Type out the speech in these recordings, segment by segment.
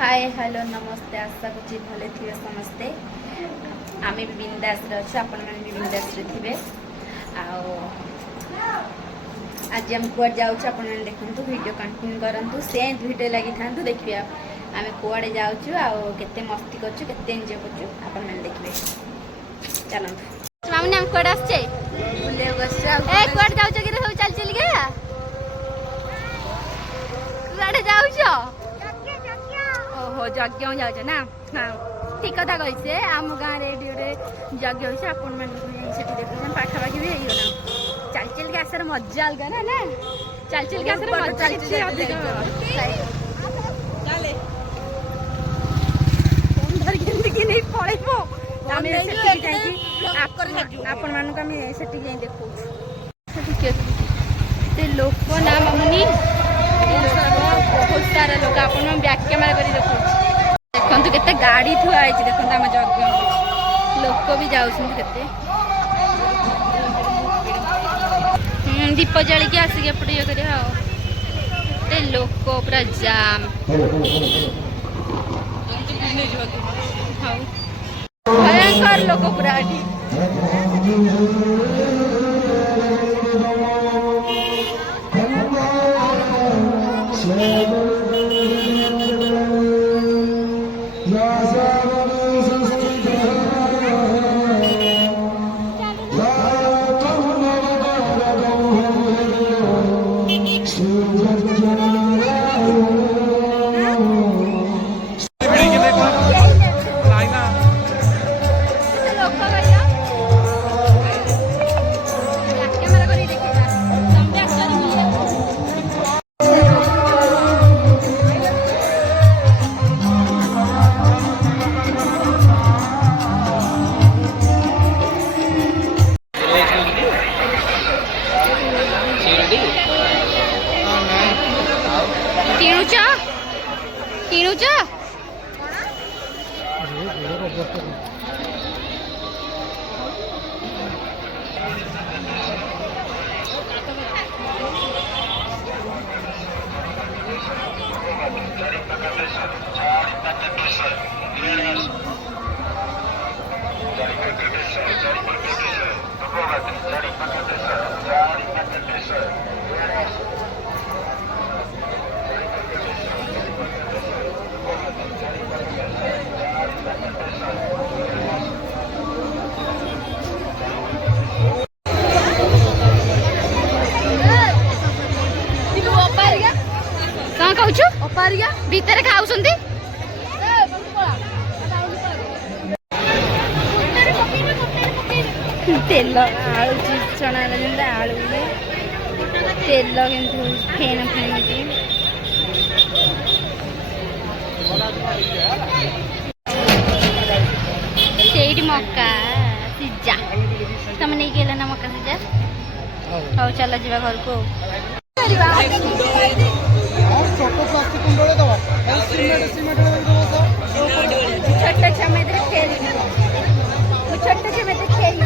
Hi hello नमस्ते आशा करुँच भले थे समस्ते आम भी बिंदास अच्छे आपण मैंने भी बिंदास थे आज आम कुआड जाऊँ आप देखते वीडियो कंटिन्यू करूँ से वीडियो लगी था देखिए आम कुआडे जाऊँ आते मस्ती करते एंजय कर देखिए चलते मामूनी आम कुआडे आसचे कुआडे जाऊँ कि सब चल चल गया कुआडे जाऊँ ओहो यज्ञ जाऊँ ना हाँ ठीक कथा कही से आम गाँव रेडियो यज्ञ हो आपण देखते पाखापाखि भी होगा चल चल के आसार मजा अलग ना ना चल चल के आसार मजा धरिकी नहीं पड़ो आपण मानक आम से देखो लोक ना मामुनी बहुत सारा लोग आप बैक कैमेरा कर देखो केते गाड़ी थुआई देखो आम यज्ञ लोक भी जाते दीप जालिक आसिक एपटे ये कर लोक पूरा जाम भयंकर लोक पूरा किणुच कौन कहूँ भितर खाऊ तेल आलू चना आलू तेल फेन फेन से मक्का सीजा तुम नहीं गल ना मक्का सीजा हाँ चल जा घर को छोट छमें खेल छोट छमें खेल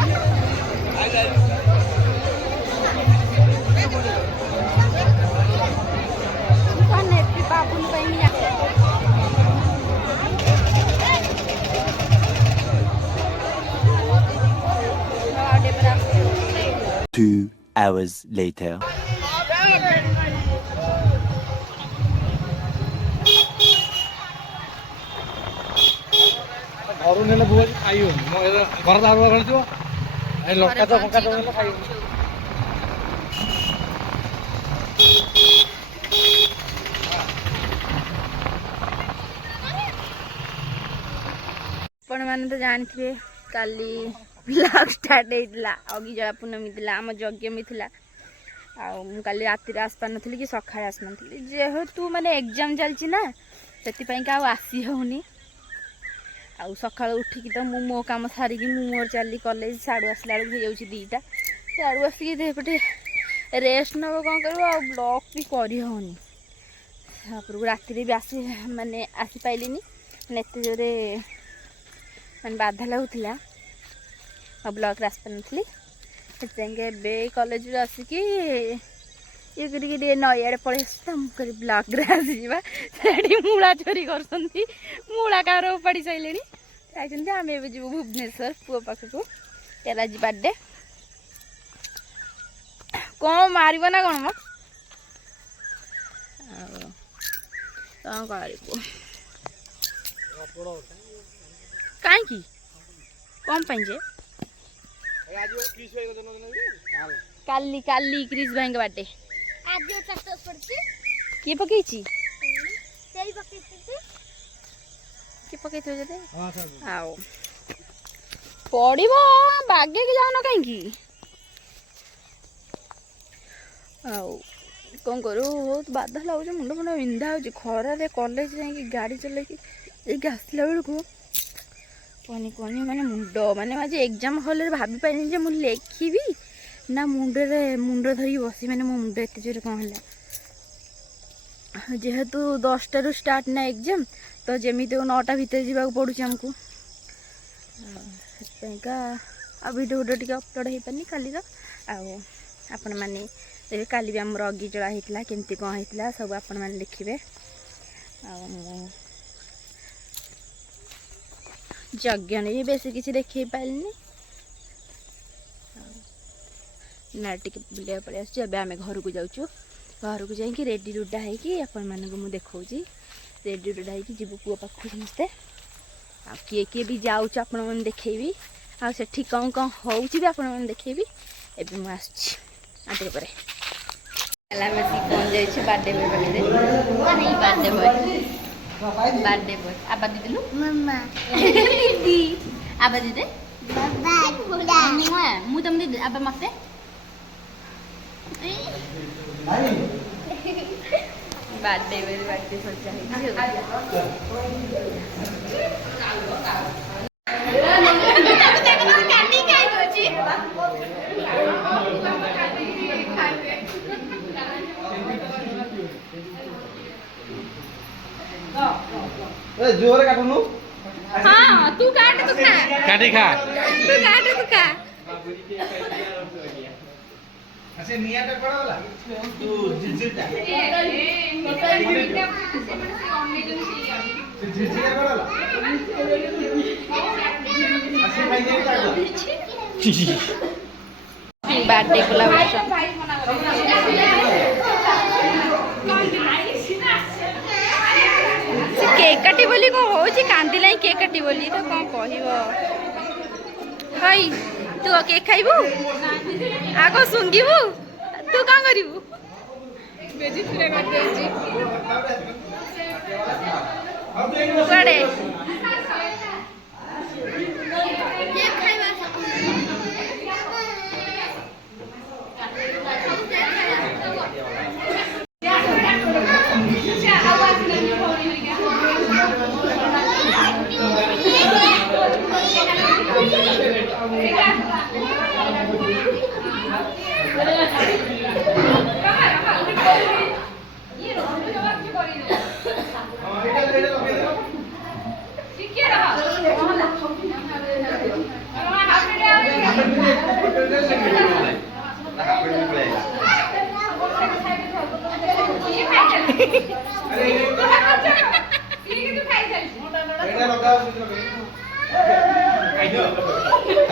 बाबू 2 hours later. घर ने बुआ खाई घर दार घर लड़का तो फंका तो खाई आपण मैंने तो जानते काली ब्लॉग स्टार्ट होता अगिजला पूर्णमी थी आम यज्ञ थी काली राति आस पार नी कि सका आस नी जेहेतु माने एग्जाम चलती ना से आसी होनी आ सका उठिकी तो मो कम सारिकी मोर चली कॉलेज साड़ू आसला बेलू हो दीटा साड़ू आसिके रेस्ट नब कौन कर ब्लॉग भी करनी राति भी आसी माने आसी पाइलिनी मैंने एत जोरे मैंने बाधा लगुला ब्लॉग आस पार नी से कॉलेज आसिकी ये करिके नईआड़े पलि आसता ब्लॉक रे आसीजा से मूला चोरी कर मूला कार उपाड़ी सारे आम ए जीव भुवनेश्वर पुओ पाखक तेरा आज बर्थडे कौन मार ना कौन मो कौन कर कहीं कौन पाइजे काली काली क्रिस भाई के बर्थडे किए पकई आओ पड़ो बागे के जाओ कहीं कौन करू बहुत बाधा लगुच मुंड मुंड विंधा हो खरारे कॉलेज जा गाड़ी चलैक आसला बेलू कहनी कहनी माने मुंड माने आज एग्जाम हल भाभी पाइनि जे मुझे लेखी ना मुंड धरी बसी माने मो मुंड एत जोर कौन है जेहेतु 10 स्टार्ट ना एग्जाम तो जमी 9टा भितर जावाक पड़ुछ आमको आ वीडियो टी अपलोड हो पानी काली आपण मैंने देखिए काली भी आम अगी जला होता केमती कौन होता सब आपण मैंने देखिए यज्ञ ने भी बेस किसी देखे पारे ना टे बुला पड़े आम घर को जाऊँ घर को जाकि रेडी रुडा होगी आपण मानक मुझे रेडी रुडा होगी जीव पुओ पाख समस्ते आ किए किए भी जाऊँ आपण मैंने देखी आठी कौन कौन हो देखी एवं मुझे आटे पर पहुँच जाए बर्थडे बॉय पाखे बर्थडे बॉय आबा दीदी दीदी आबा दीदी मु तुम दीदी आबा मत बर्थडे बर्थडे सजा जोर काटनु हां तू काट तू खा काटी खा तू काट तू खा असे नियाटा पडवला तू झिझिटा झिझिटा पडवला असे पाहिजे काढला बर्थडे कोलाब्रेशन केक काटी बोली कौन हो कांदिला केक काटी बोली तो कौन कह हई तू केक खाइबू आग सुंगिबू तू कौन करू कुआड़े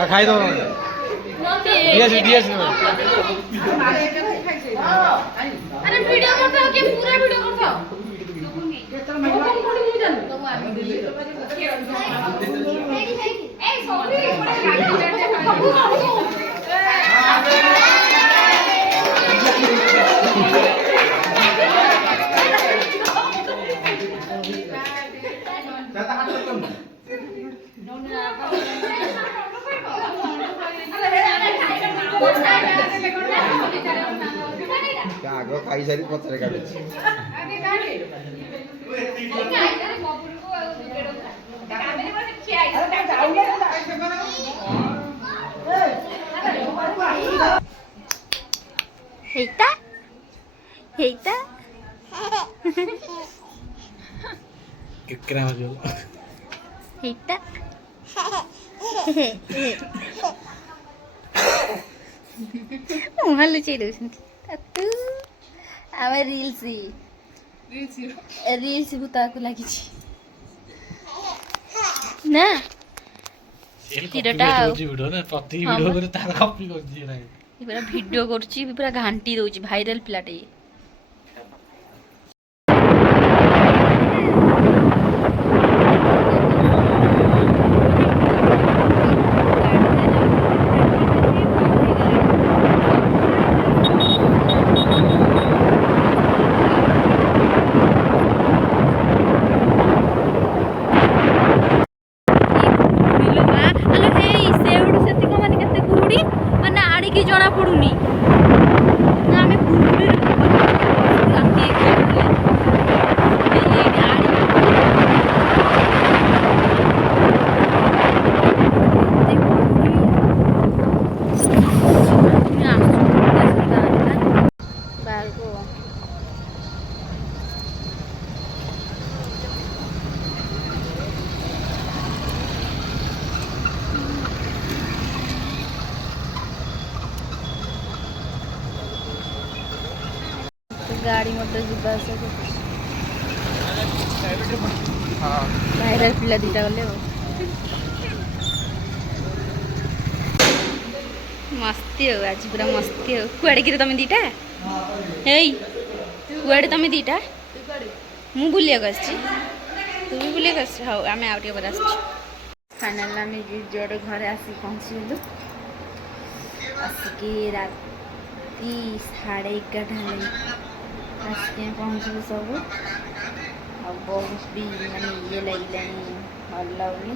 खाई दो अरे वीडियो करता के पूरा वीडियो करता ए सॉरी आग खाई सारी पचरे काढू हेता हेता किकरा मजो हेता मुहां लुचेई दउछन्ति तू ଆମେ ରିଲ୍ସ ଭୂତାକୁ ଲାଗିଛି ନା ତୀରଟା ଆଉ ଭିଡିଓ ନା ପ୍ରତି ଭିଡିଓ করে ତାର କପି କରୁଛି ନା ପୁରା ଭିଡିଓ କରୁଛି ପୁରା ଘାଣ୍ଟି ଦଉଛି ଭାଇରାଲ ପିଲାଟେ ଇଏ। ଜଣା ପଡୁନି ନା ଆମେ गाड़ी मोटर ଯିବା ଆସିବା କରୁଛି ଭାଇରାଲ ପିଲା ଦିଟା ଗଲେ ଆଉ ମସ୍ତି ଆଉ ଆଜି ପୁରା ମସ୍ତି ଆଉ କୁଆଡ଼େ କିରେ ତମେ ଦିଟା ହେଇ କୁଆଡ଼େ ତମେ ଦିଟା ମୁଁ ବୁଲିବାକୁ ଆସିଛି ତୁ ବି ବୁଲିବାକୁ ଆସିଛୁ ହଉ ଆମେ ଆଉ ଟିକେ ପରେ ଆସିଛୁ ଫାଇନାଲ ଆମେ ଯୁଆଡ଼େ ଘରେ ଆସିକି ପହଞ୍ଚିଲୁ ଆସିକି ରାତି 11:30 ହେଲାଣି ଆସିକି ପହଞ୍ଚିଲୁ ସବୁ ଆଉ ବହୁତ ବି ମାନେ ଇଏ ଲାଗିଲାଣି ଭଲ ଲାଗୁନି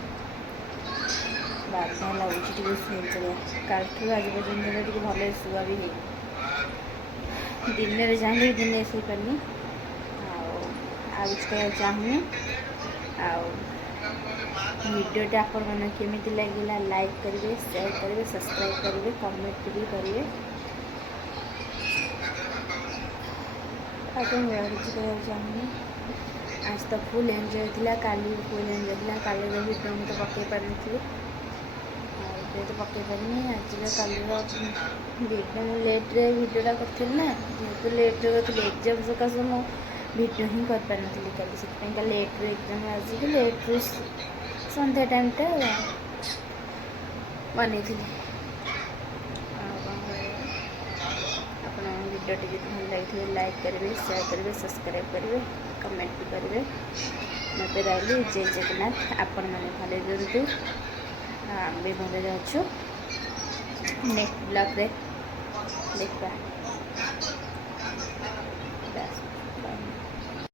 ବାଧା ଲାଗୁଛି ଟିକେ ଶୋଇପଡ଼ିବା କାଲିଠୁ ଆଜି ପର୍ଯ୍ୟନ୍ତ ଟିକେ ଭଲ ଶୁଆ ବି ହେଇନି ଦିନରେ ଚାହିଁଲେ ଦିନେ ଶୋଇପାରିନି ଆଉ କିଛି କହିବାକୁ ଚାହୁଁନି ଆଉ ଭିଡ଼ିଓଟା ଆପଣମାନେ କେମିତି ଲାଗିଲା ଲାଇକ୍ କରିବେ ସେୟାର କରିବେ ସବସ୍କ୍ରାଇବ୍ କରିବେ କମେଣ୍ଟ ବି କରିବେ ଆପଣ କିଛି କହିବାକୁ ଚାହୁଁନି आज तो फुल एंजॉय थिला काली फुल एंजॉय थिला काली भिडियो मुझे पकई पारि तो पकई पारिनी आज कालीर भिडियो मुझे लेट्रे भिडियोटा करी ना जेहेतु लेट्रे करी एग्जाम सकाश मु भिडियो ही कर पारि कल से लेट्रे एग्जाम आसिक लेट्रे सन्ध्या टाइमटा बन भिडियोटी जो भल लगी लाइक करेंगे शेयर करेंगे सब्सक्राइब करेंगे कमेंट भी करेंगे मत रही जय जगन्नाथ आपण मैंने भले दिंतु आम भी भले अच्छु नेक्स्ट ब्लॉग देखा।